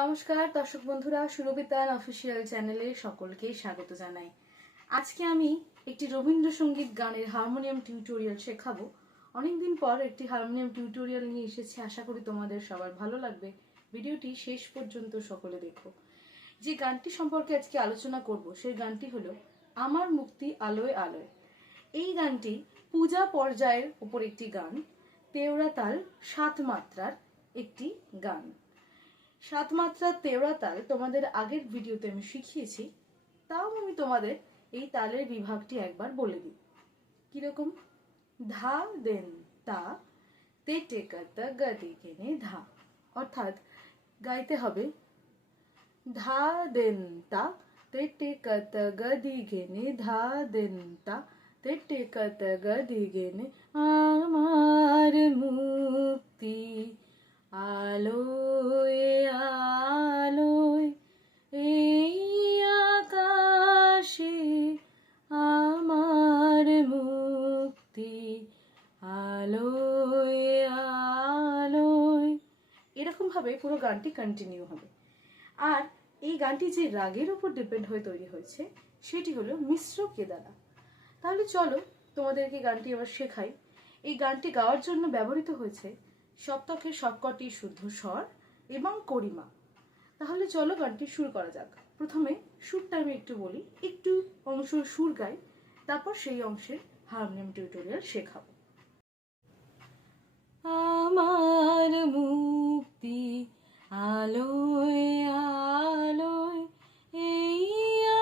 নমস্কার দর্শক বন্ধুরা, সুরবিতান অফিসিয়াল চ্যানেলে সকলকে স্বাগত জানাই। আজকে আমি একটি রবীন্দ্রসঙ্গীত গানের হারমোনিয়াম টিউটোরিয়াল শেখাবো। অনেকদিন পর একটি হারমোনিয়াম টিউটোরিয়াল নিয়ে এসেছি, আশা করি তোমাদের সবার ভালো লাগবে। ভিডিওটি শেষ পর্যন্ত সকলে দেখো। যে গানটি সম্পর্কে আজকে আলোচনা করব সেই গানটি হলো আমার মুক্তি আলোয় আলোয়। এই গানটি পূজা পর্যায়ের উপর একটি গান, তেওড়া তাল 7 মাত্রার একটি গান। 7 মাত্রার তেওড়া তাল তোমাদের আগের ভিডিওতে আমি শিখিয়েছি, তাও আমি তোমাদের এই তালের বিভাগটি একবার বলে দিই। কিরকম? ধা দেন তা তে টেকাত গদি কেনে ধা, অর্থাৎ গাইতে হবে ধা দেন তা তে টেকাত গদি গেনে, ধা দেন তা তে টেকাত গদি গেনে, আমার মুক্তি আলোয় আলোয় এই আকাশে, আমার মুক্তি আলোয় আলোয়। এরকম ভাবে পুরো গানটি কন্টিনিউ হবে। আর এই গানটি যে রাগের উপর ডিপেন্ড হয়ে তৈরি হয়েছে সেটি হলো মিশ্র কেদারা। তাহলে চলো তোমাদেরকে গানটি আবার শেখাই। এই গানটি গাওয়ার জন্য ব্যবহৃত হয়েছে সপ্তকের সবকটি শুদ্ধ স্বর এবং করিমা। তাহলে চলো গানটি শুরু করা যাক। প্রথমে সুরটা আমি একটু বলি, একটু অংশ সুর গাই, তারপর সেই অংশের হারমোনিয়াম টিউটোরিয়াল শেখাবো। আমার মুক্তি আলোয় আলোয় এই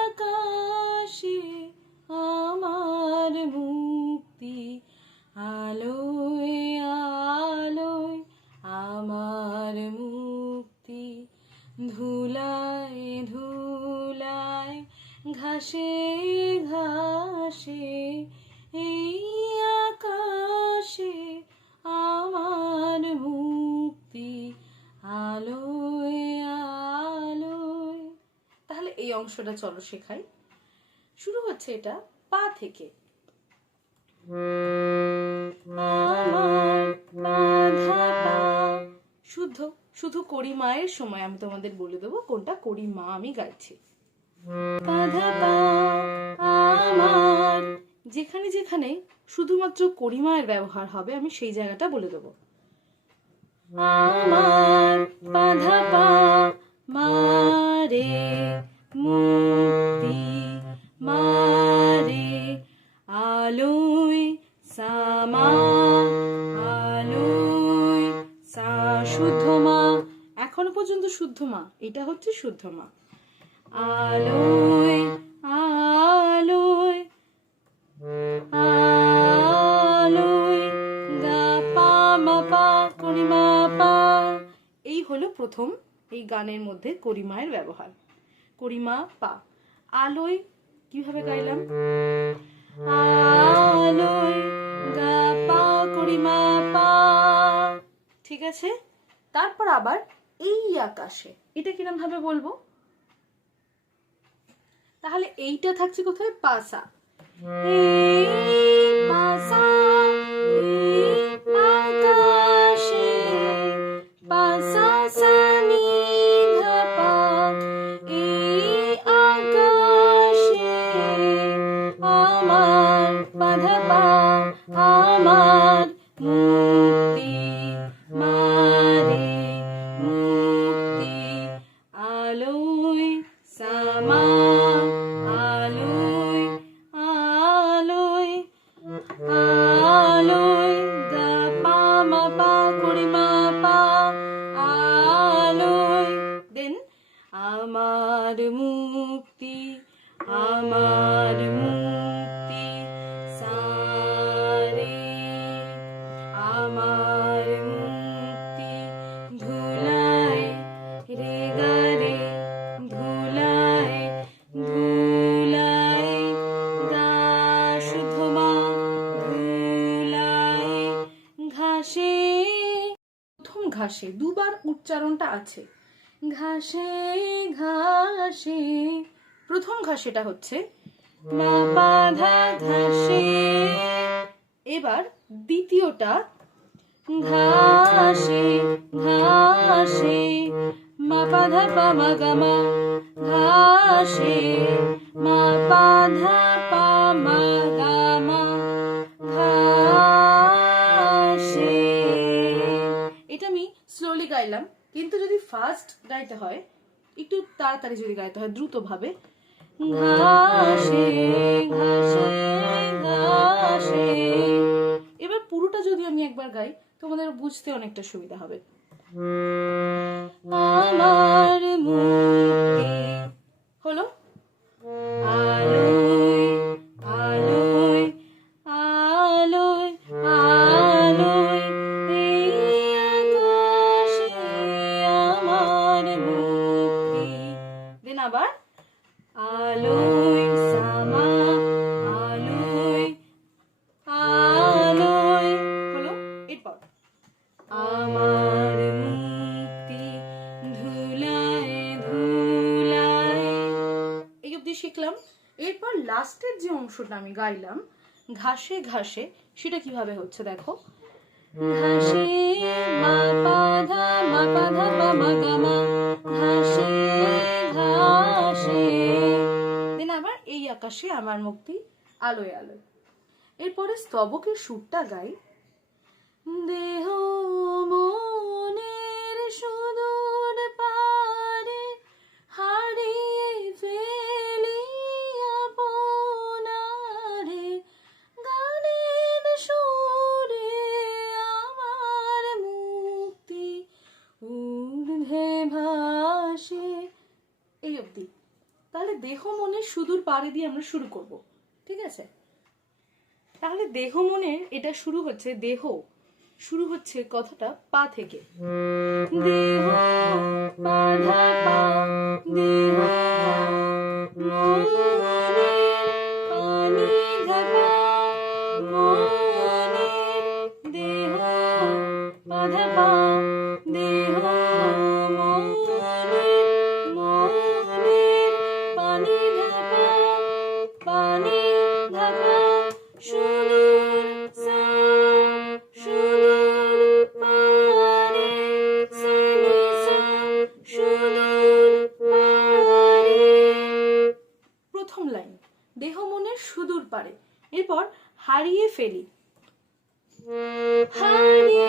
আকাশে, আমার মুক্তি আলোয় আলোয়, আমার মুক্তি ধুলায় ধুলায় ঘাসে ঘাসে এই আকাশে, আমার মুক্তি আলোয় আলোয়। তাহলে এই অংশটা চলো শেখাই। শুরু হচ্ছে এটা পা থেকে। শুদ্ধ, শুধু করিমায়ের সময় আমি তোমাদের বলে দেবো কোনটা করিমা আমি গাইছি। আমার, যেখানে যেখানে শুধুমাত্র করিমায়ের ব্যবহার হবে আমি সেই জায়গাটা বলে দেবো। আমার পাধা পা মারে মুক্তি মারে আলোয় সামা আলোয় সা, শুদ্ধ মা, এখনো পর্যন্ত শুদ্ধ মা, এটা হচ্ছে শুদ্ধ মা। আলোয় আলোয় আলোয় গা পা মা পা করিমা পা। এই হলো প্রথম এই গানের মধ্যে করিমায়ের ব্যবহার। করিমা পা। আলোয় কিভাবে গাইলাম? আলোয় গা পা করিমা পা। ঠিক আছে। তারপর আবার এই আকাশে, এটা কিরম ভাবে বলবো? তাহলে এইটা থাকছে কোথায়? পাসা। পাসা আকাশে, পাসা সানি ধা পা এই আকাশে, আমার পাধা পা আমার মুক্তি মারে মুক্তি আলোয় সামা আলোয় আলোয় আলোয় গা পা মা পা করিমা পা আলোয়। দেন আমার মুক্তি আমার মুক্তি সারে, আমার মুক্তি ধুলায় রে গা রে ধুলায় ধুলায় গা শুদ্ধ মা ধুলায় ঘাসে। প্রথম ঘাসে দুবার উচ্চারণটা আছে, ঘাসে ঘাসে। প্রথম ঘাসেটা হচ্ছে মা পাধা ঘাসে। এবার দ্বিতীয়টা ঘাসে ঘাসে মা পা ধা পা মা গা মা, ঘাসে মা পা ধা পা মা গা মা, ঘাসে। এটা আমি স্লোলি গাইলাম, কিন্তু যদি ফাস্ট গাইতে হয়, একটু তাড়াতাড়ি যদি গাইতে হয় দ্রুত ভাবে, ঘাসে ঘাসে ঘাসে। এবার পুরোটা যদি আমি একবার গাই তোমাদের বুঝতে অনেকটা সুবিধা হবে। আমার মুক্তি হলো, আলোয় আলোয় আলোয় আলোয় এই আকাশে আমার মুক্তি। দেন আবার আলোয় সামা, আলোয় আলোয় হলো। এরপর আমার মুক্তি ধুলায় ধুলায়, এই অবধি শিখলাম। এরপর লাস্টের যে অংশটা আমি গাইলাম ঘাসে ঘাসে, সেটা কিভাবে হচ্ছে দেখো। ঘাসে মা পা ধা মা পা ধা পা মা গা মা, ঘাসে ঘাসে। দেন আবার এই আকাশে আমার মুক্তি আলোয় আলোয়। এরপরে স্তবকের সুরটা গাই। দেহ মনের সুদূর পারে হারিয়ে ফেলি আপনারে, গানের সুরে আমার মুক্তি ঊর্ধ্বে ভাসে। এই অবধি। তাহলে দেহ মনের সুদূর পারে দিয়ে আমরা শুরু করব, ঠিক আছে? তাহলে দেহ মনের এটা শুরু হচ্ছে, দেহ শুরু হচ্ছে কথাটা পা থেকে। দেহ পা ধা পা, দেহ মনের পানি ধা পা, মনের দেহ পা ধা পা, দেহ মনের মনের পানি ধা পা, পানি ধা পা, সুদূর সা সুদূর পারে সানি সা সুদূর পারে। প্রথম লাইন দেহ মনের সুদূর পারে। এরপর হারিয়ে ফেলি, হারিয়ে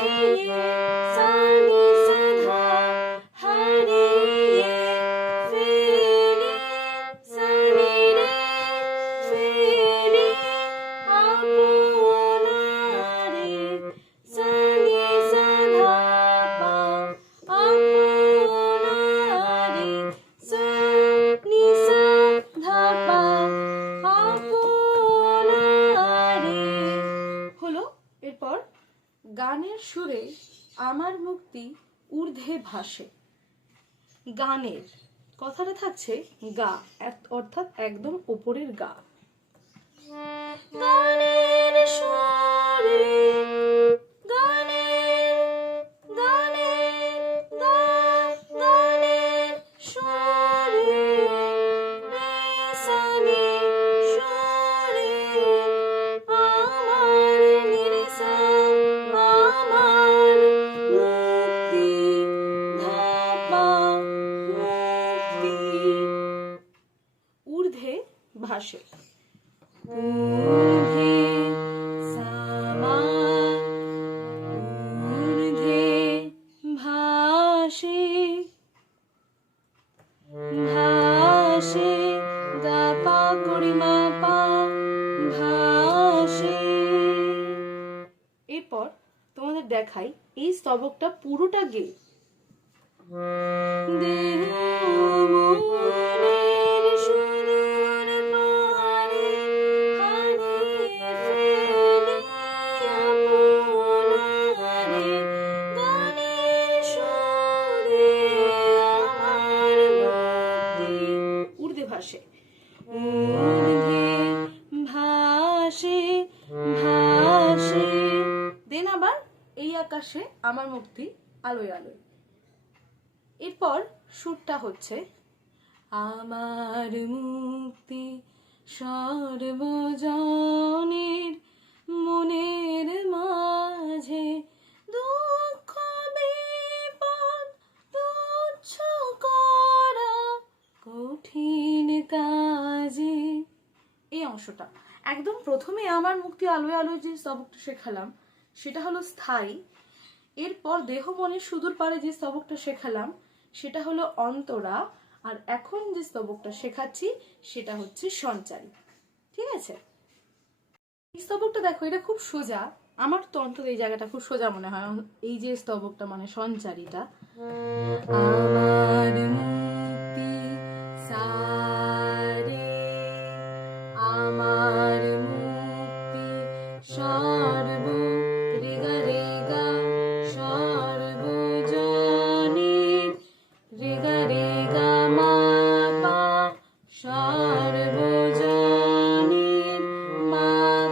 সানি সা ধা, হারিয়ে ফেলি সানি রে ফেলি আপনারে, সানি সা ধা পা আপনারে, সানি সা ধা পা আপনারে হলো। এরপর গানের সুরে আমার মুক্তি ঊর্ধ্বে ভাসে। গানের কথাটা থাকছে গা, অর্থাৎ একদম উপরের গা। গানের সুরে গানের গানের গানের সুরে রে সানি সুরে আমার নিরেসা, আমার মুক্তি ধাপা মুক্তি ঊর্ধ্বে ভাসে। ঊর্ধ্বে সামা, ঊর্ধ্বে ভাসে ভাসে, গা পা করি মা পা ভাসে। এরপর তোমাদের দেখাই এই স্তবকটা পুরোটা গে। দেহ মনের সুদূর পারে হারিয়ে ফেলি আপনারে, গানের সুরে আমার মুক্তি ঊর্ধ্বে ভাসে, ঊর্ধ্বে ভাসে ভাসে। দেন আবার এই আকাশে আমার মুক্তি আলোয় আলোয়। এরপর সুরটা হচ্ছে আমার মুক্তি সর্বজনের মনের মাঝে, দুঃখ বিপদ তুচ্ছ অংশটা। একদম প্রথমে আমার মুক্তি আলোয় আলোয় যে স্তবকটা শেখালাম সেটা হলো স্থায়ী। এরপর দেহ মনের সুদূর পারে যে স্তবকটা শেখালাম সেটা হলো অন্তরা। আর এখন যে স্তবকটা শেখাচ্ছি সেটা হচ্ছে সঞ্চারী। ঠিক আছে, এই স্তবকটা দেখো, এটা খুব সোজা। আমার তো অন্তত এই জায়গাটা খুব সোজা মনে হয়। এই যে স্তবকটা মানে সঞ্চারীটা, আমার মুক্তি সারে, আমার মুক্তি সর্ব রেগা রেগা সর্বজনীর রেগা রেগা মা পা সর্বজনীর মা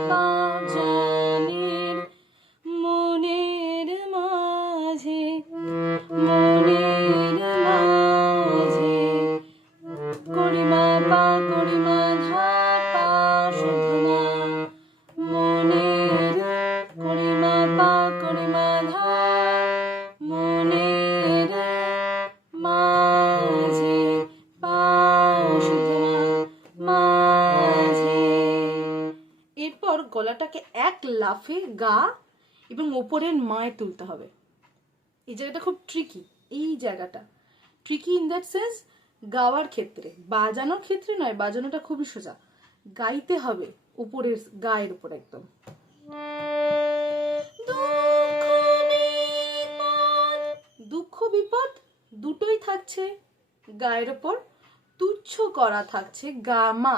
পা জনীর মনের মাঝে মনের মাঝে করিমা পা করিমা ধা পা শুধমা মনের করিমা পা করিমা ধা মনের মাঝে পা শুধমা মাঝে। এরপর গলাটাকে এক লাফে গা এবং ওপরের মায় তুলতে হবে। এই জায়গাটা খুব ট্রিকি। এই জায়গাটা ট্রিকি ইন দ্যাট সেন্স, গাওয়ার ক্ষেত্রে, বাজানোর ক্ষেত্রে নয়, বাজানোটা খুবই সোজা। গাইতে হবে উপরের গায়ের উপর একদম। দুঃখ বিপদ দুটোই থাকছে গায়ের ওপর। তুচ্ছ করা থাকছে গামা।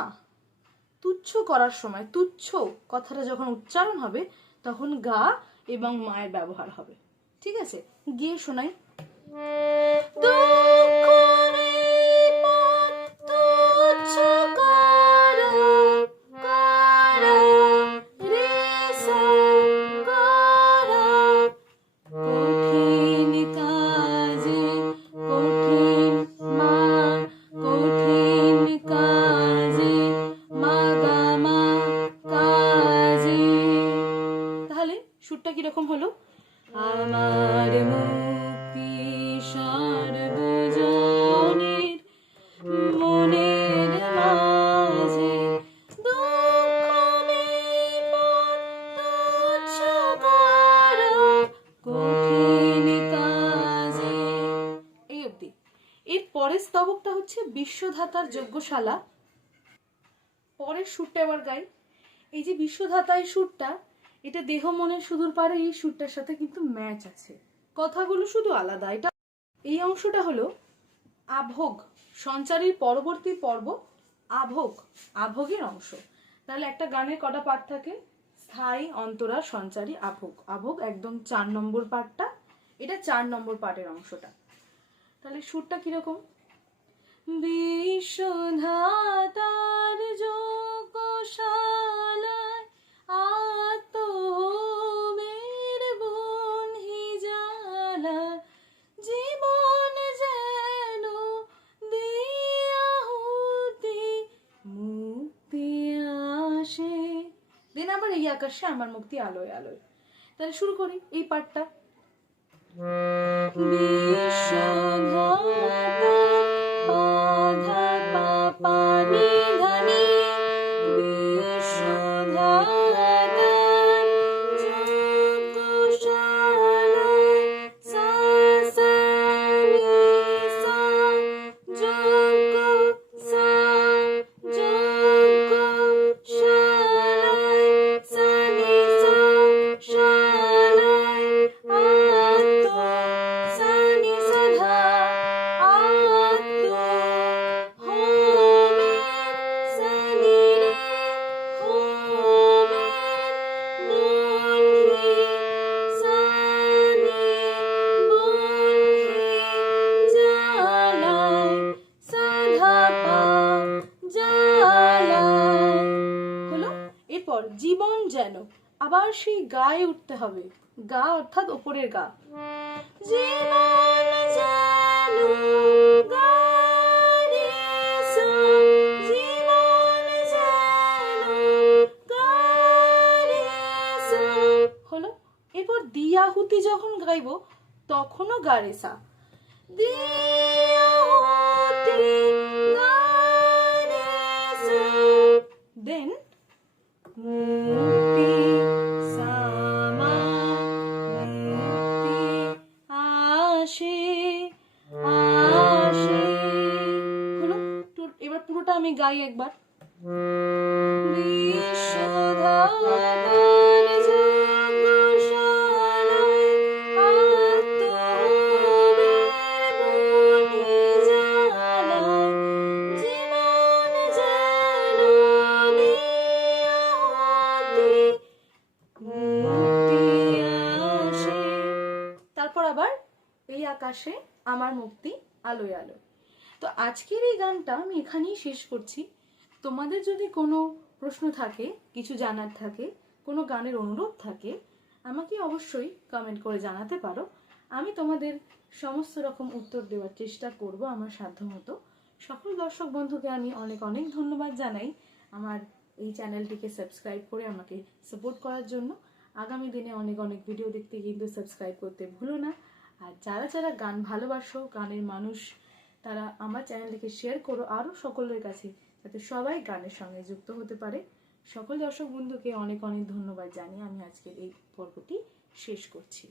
তুচ্ছ করার সময়, তুচ্ছ কথাটা যখন উচ্চারণ হবে তখন গা এবং মায়ের ব্যবহার হবে। ঠিক আছে, গিয়ে শোনাই। তাহলে সুরটা কিরকম হলো? আমার মুক্তি সর্বজনীর মনের মাঝে দুঃখ বিপদ তুচ্ছ করা কঠিন কাজে। এই অবধি। এর পরের স্তবকটা হচ্ছে বিশ্বধাতার যজ্ঞশালা। পরের সুরটা এবার গাই। এই যে বিশ্বধাতায় সুরটা, এটা দেহ মনের সুদূর পারে এই সুরটার সাথে কিন্তু ম্যাচ আছে, কথাগুলো শুধু আলাদা। এটা এই অংশটা হলো আভোগ। সঞ্চারীর পরবর্তী পর্ব আভোগ, আভোগের অংশ। তাহলে একটা গানের কটা পার্ট থাকে? স্থায়ী, অন্তরা, সঞ্চারী, আভোগ। আভোগ একদম 4 নম্বর পার্টটা, এটা 4 নম্বর পার্টের অংশটা। তাহলে সুরটা কিরকম? বিশ্বধাতার যজ্ঞশালায় আতমের বহ্নি জ্বালা জীবন যেন দিয়াহুতি মুক্তি আসে। দেন আবার এই আকাশে আমার মুক্তি আলোয় আলোয়। তাহলে শুরু করি এই পার্টটা। জীবন যেন, আবার সেই গায়ে উঠতে হবে। গা অর্থাৎ উপরের গা। জীবন যেন গারে সা, জীবন যেন গারে সা। হলো। এরপর দিয়াহুতি যখন গাইবো তখনও গারে সা। দিয়াহুতি গারে সা। দেন গাই একবার। তারপর আবার এই আকাশে আমার মুক্তি আলোয় আলোয়। তো আজকের এই গানটা আমি এখানেই শেষ করছি। তোমাদের যদি কোনো প্রশ্ন থাকে, কিছু জানার থাকে, কোনো গানের অনুরোধ থাকে, আমাকে অবশ্যই কমেন্ট করে জানাতে পারো। আমি তোমাদের সমস্ত রকম উত্তর দেওয়ার চেষ্টা করব আমার সাধ্যমতো। সকল দর্শক বন্ধুকে আমি অনেক অনেক ধন্যবাদ জানাই আমার এই চ্যানেলটিকে সাবস্ক্রাইব করে আমাকে সাপোর্ট করার জন্য। আগামী দিনে অনেক অনেক ভিডিও দেখতে কিন্তু সাবস্ক্রাইব করতে ভুলো না। আর যারা যারা গান ভালোবাসো, গানের মানুষ, তারা আমার চ্যানেলটিকে শেয়ার করো আরও সকলের কাছে, যাতে সবাই গানের সঙ্গে যুক্ত হতে পারে। সকল দর্শক বন্ধুকে অনেক অনেক ধন্যবাদ জানিয়ে আমি আজকের এই পর্বটি শেষ করছি।